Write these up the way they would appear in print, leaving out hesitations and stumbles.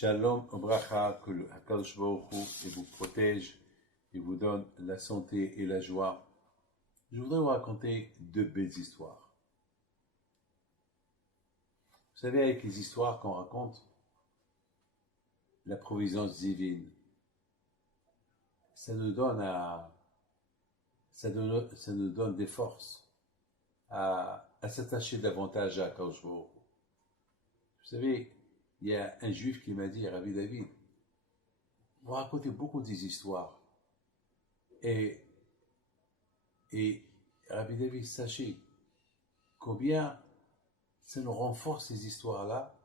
Shalom, Obracha, que le Hakadosh Baruch Hu vous protège et vous donne la santé et la joie. Je voudrais vous raconter deux belles histoires. Vous savez, avec les histoires qu'on raconte, la providence divine, ça nous donne des forces à s'attacher davantage à Hakadosh Baruch Hu. Vous savez, il y a un juif qui m'a dit, Rabbi David, vous racontez beaucoup des histoires. Et Rabbi David, sachez combien ça nous renforce ces histoires-là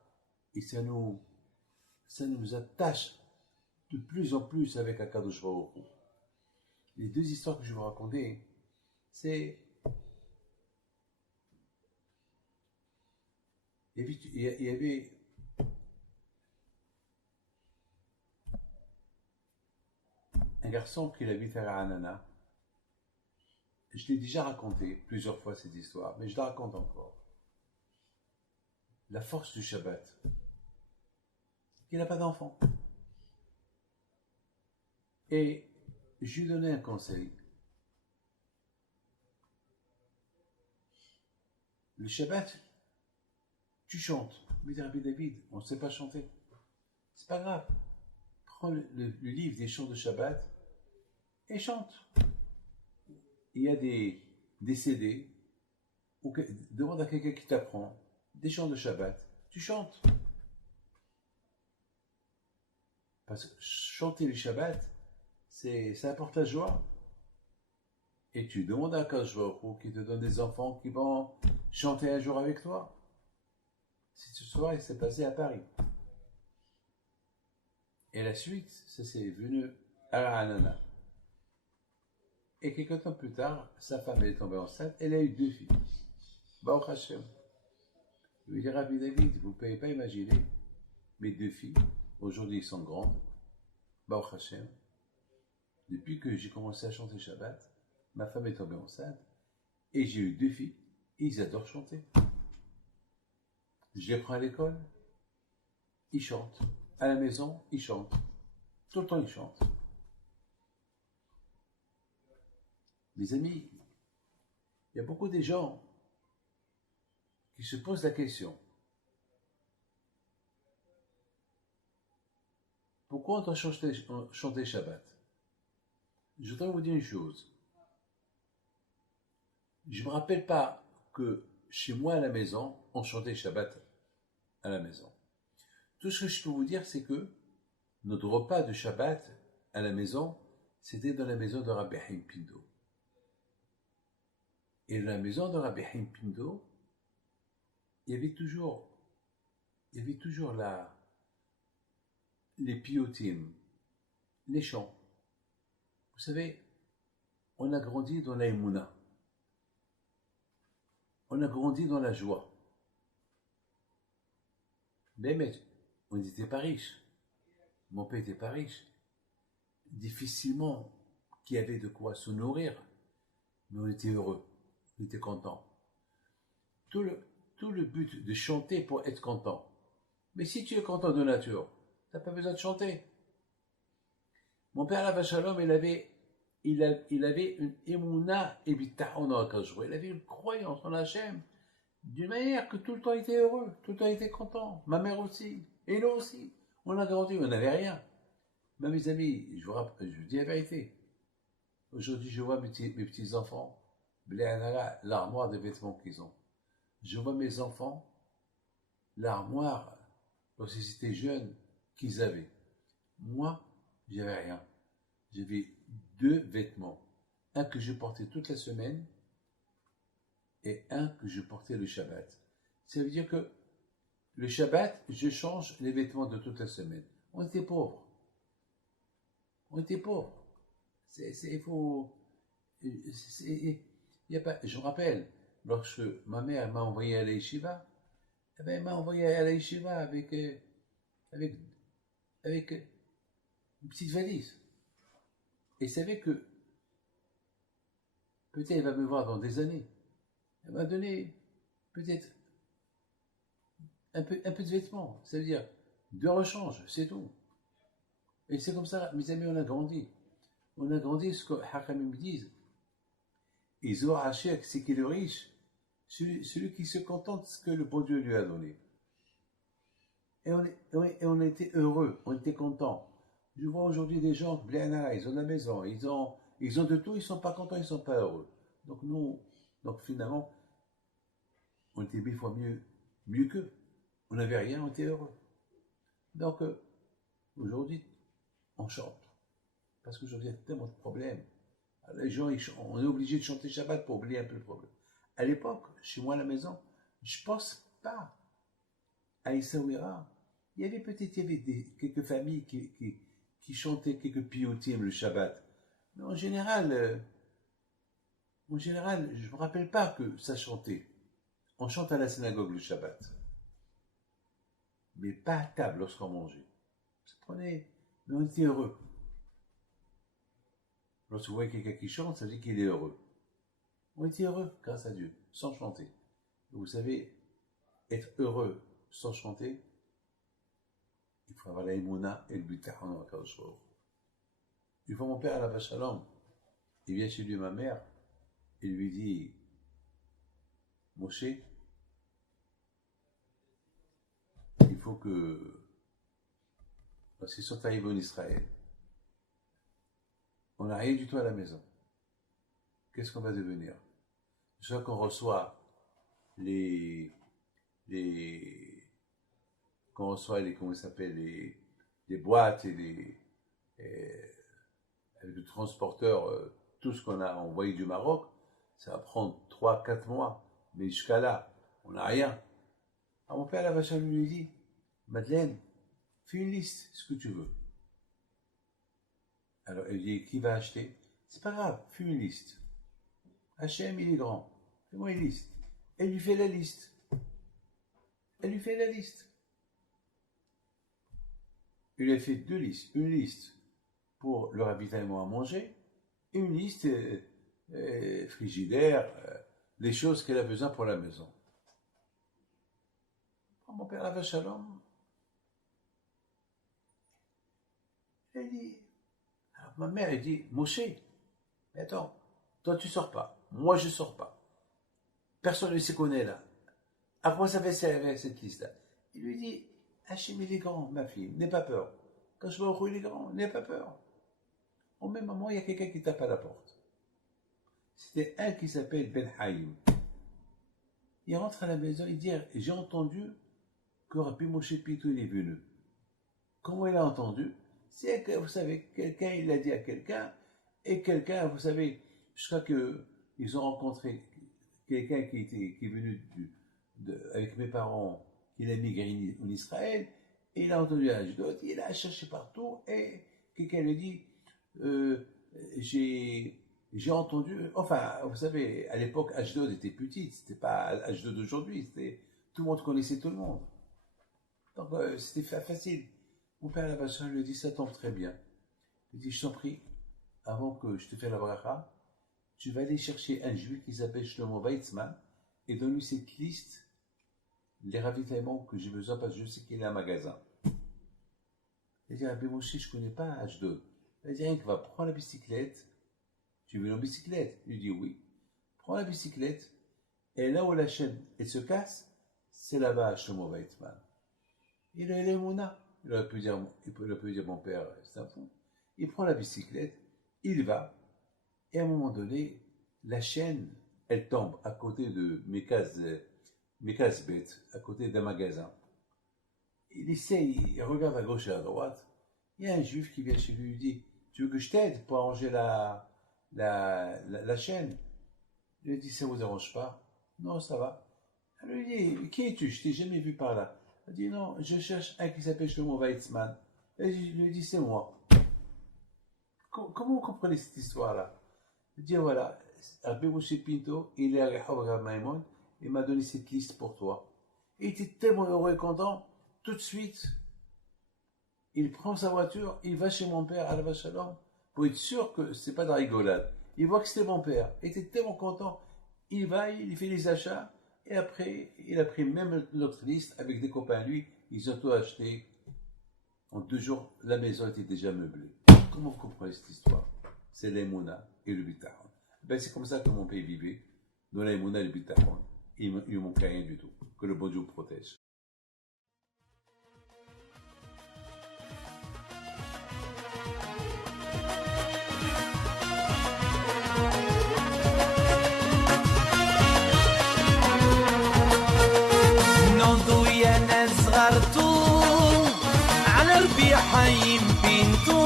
et ça nous attache de plus en plus avec Hakadosh Baruch Hu. Les deux histoires que je vais vous raconter, c'est il y avait un garçon qui habite à Ra'anana. Je l'ai déjà raconté plusieurs fois cette histoire, mais je la raconte encore. La force du Shabbat. Il n'a pas d'enfant. Et je lui ai donné un conseil. Le Shabbat, tu chantes. Mais Rabbi David, on ne sait pas chanter. C'est pas grave. Prends le livre des chants de Shabbat et chante. Il y a des CD, ou demande à quelqu'un qui t'apprend des chants de Shabbat, tu chantes. Parce que chanter le Shabbat, ça apporte la joie. Et tu demandes à Hakadosh Baruch Hu qui te donne des enfants qui vont chanter un jour avec toi. Cette soirée s'est passée à Paris. Et la suite, ça s'est venu à Ra'anana. Et quelques temps plus tard, sa femme est tombée enceinte, elle a eu 2 filles. Baruch Hashem. Je lui dis, Rabbi David, vous ne pouvez pas imaginer, mes 2 filles, aujourd'hui ils sont grandes, Baruch Hashem. Depuis que j'ai commencé à chanter Shabbat, ma femme est tombée enceinte, et j'ai eu 2 filles, et ils adorent chanter. Je les prends à l'école, ils chantent. À la maison, ils chantent. Tout le temps, ils chantent. Mes amis, il y a beaucoup de gens qui se posent la question. Pourquoi on doit chanter Shabbat? Je voudrais vous dire une chose. Je ne me rappelle pas que chez moi à la maison, on chantait Shabbat à la maison. Tout ce que je peux vous dire, c'est que notre repas de Shabbat à la maison, c'était dans la maison de Rabbi Haim Pindo. Et dans la maison de Rabbi Haim Pindo, il y avait toujours les piyutim, les chants. Vous savez, on a grandi dans la émouna. On a grandi dans la joie. Mais on n'était pas riche. Mon père n'était pas riche. Difficilement qu'il y avait de quoi se nourrir. Mais on était heureux. On était content. Tout le but de chanter pour être content. Mais si tu es content de nature, tu n'as pas besoin de chanter. Mon père, Alav Shalom, il avait une émouna et bitachon dans Hakadosh Baruch Hu. Il avait une croyance en Hachem, d'une manière que tout le temps il était heureux, tout le temps il était content. Ma mère aussi, et nous aussi. On a grandi, on n'avait rien. Mais mes amis, je vous dis la vérité. Aujourd'hui, je vois mes petits-enfants, l'armoire de vêtements qu'ils ont. Je vois mes enfants, l'armoire, lorsqu'ils étaient jeunes, qu'ils avaient. Moi, j'avais rien. J'avais 2 vêtements. Un que je portais toute la semaine et un que je portais le Shabbat. Ça veut dire que le Shabbat, je change les vêtements de toute la semaine. On était pauvres. On était pauvres. Il faut... y a pas, je me rappelle, lorsque ma mère m'a envoyé à la yeshiva, elle m'a envoyé à la yeshiva avec une petite valise. Et savait que peut-être elle va me voir dans des années. Elle m'a donné peut-être un peu de vêtements. Ça veut dire de rechange, c'est tout. Et c'est comme ça, mes amis, on a grandi. On a grandi ce que Hakam me disent. Et Zohar Hachek, c'est qu'il est riche, celui qui se contente de ce que le bon Dieu lui a donné. Et on était heureux, on était contents. Je vois aujourd'hui des gens, ils ont la maison, ils ont de tout, ils ne sont pas contents, ils ne sont pas heureux. Donc finalement, on était 1000 fois mieux qu'eux. On n'avait rien, on était heureux. Donc aujourd'hui, on chante. Parce qu'aujourd'hui, il y a tellement de problèmes. Les gens, on est obligé de chanter Shabbat pour oublier un peu le problème. À l'époque, chez moi à la maison, je ne pense pas à Essaouira. Il y avait quelques familles qui chantaient quelques piyutim le Shabbat. Mais en général, je ne me rappelle pas que ça chantait. On chante à la synagogue le Shabbat. Mais pas à table lorsqu'on mangeait. Mais on était heureux. Lorsque vous voyez quelqu'un qui chante, ça veut dire qu'il est heureux. On était heureux grâce à Dieu, sans chanter. Et vous savez, être heureux sans chanter, il faut avoir la émouna et le bitachon dans la Kadosh Baruch Hu. Une fois, mon père, à la Shalom, il vient chez lui, ma mère, et lui dit, Moshe, il faut que, parce qu'ils sont arrivés en Israël, on n'a rien du tout à la maison. Qu'est-ce qu'on va devenir? Je sais qu'on reçoit comment ça s'appelle, les boîtes et avec le transporteur, tout ce qu'on a envoyé du Maroc, ça va prendre 3-4 mois. Mais jusqu'à là, on n'a rien. Alors mon père, la vache, lui dit, Madeleine, fais une liste, ce que tu veux. Alors elle dit, qui va acheter? C'est pas grave, fais une liste. Hachem, il est grand. Fais-moi une liste. Elle lui fait la liste. Elle lui fait la liste. Il lui a fait 2 listes. Une liste pour le ravitaillement à manger et une liste frigidaire, les choses qu'elle a besoin pour la maison. Mon père avait Shalom. Elle dit, alors ma mère, elle dit, Moshe, mais attends, toi tu sors pas, moi je sors pas. Personne ne s'y connaît là. À quoi ça fait servir cette liste-là? Il lui dit, Hachem il est grand, ma fille, n'aie pas peur. Quand je vois où il est grand, n'aie pas peur. Au même moment, il y a quelqu'un qui tape à la porte. C'était un qui s'appelle Ben Haïm. Il rentre à la maison, il dit, j'ai entendu que Rabbi Moshe Pitou il est venu. Comment il a entendu? C'est que, vous savez, quelqu'un, il l'a dit à quelqu'un, et quelqu'un, vous savez, je crois qu'ils ont rencontré quelqu'un qui est venu avec mes parents, qui a migré en Israël, et il a entendu Ashdod, il a cherché partout, et quelqu'un lui dit, j'ai entendu, enfin, vous savez, à l'époque, Ashdod était petite, c'était pas Ashdod d'aujourd'hui, tout le monde connaissait tout le monde. Donc, c'était facile. Mon père, la vache, lui dit, ça tombe très bien. Il dit, je t'en prie, avant que je te fasse la bracha, tu vas aller chercher un juif qui s'appelle Shlomo Weizmann et donne-lui cette liste, les ravitaillements que j'ai besoin parce que je sais qu'il a un magasin. Il dit, Rabbi Moshe, je ne connais pas Ashdod. Il dit, rien que va prendre la bicyclette. Tu veux une bicyclette? Il dit, oui. Prends la bicyclette et là où la chaîne elle se casse, c'est là-bas à Shlomo Weizmann. Il a les Mouna. Il aurait pu dire, mon père, c'est un fou. Il prend la bicyclette, il va, et à un moment donné, la chaîne, elle tombe à côté de mes cases bêtes, à côté d'un magasin. Il essaye, il regarde à gauche et à droite. Il y a un juif qui vient chez lui et lui dit, tu veux que je t'aide pour arranger la chaîne? Il lui dit, ça ne vous dérange pas? Non, ça va. Il lui dit, qui es-tu? Je t'ai jamais vu par là. Il dit, non, je cherche un qui s'appelle Shlomo Weizmann. Et je lui dis, c'est moi. Comment vous comprenez cette histoire-là? Il dit, voilà, Rabbi Moshe Pinto, il est à Rehov Rav Maimon, il m'a donné cette liste pour toi. Il était tellement heureux et content, tout de suite, il prend sa voiture, il va chez mon père à la Shalom, pour être sûr que c'est pas de la rigolade. Il voit que c'était mon père, il était tellement content, il va, il fait les achats, et après, il a pris même notre liste avec des copains à lui, ils ont tout acheté En 2 jours, la maison était déjà meublée. Comment vous comprenez cette histoire? C'est l'aïmouna et le bitachon. Ben, c'est comme ça que mon pays vivait, dans l'aïmouna et le bitachon. Il ne manquait rien du tout. Que le bon Dieu vous protège. نوضو يا ناس صغرتو على ربيع يمكنتو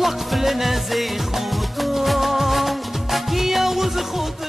وقف لنا زي خوتو يا وز خوتو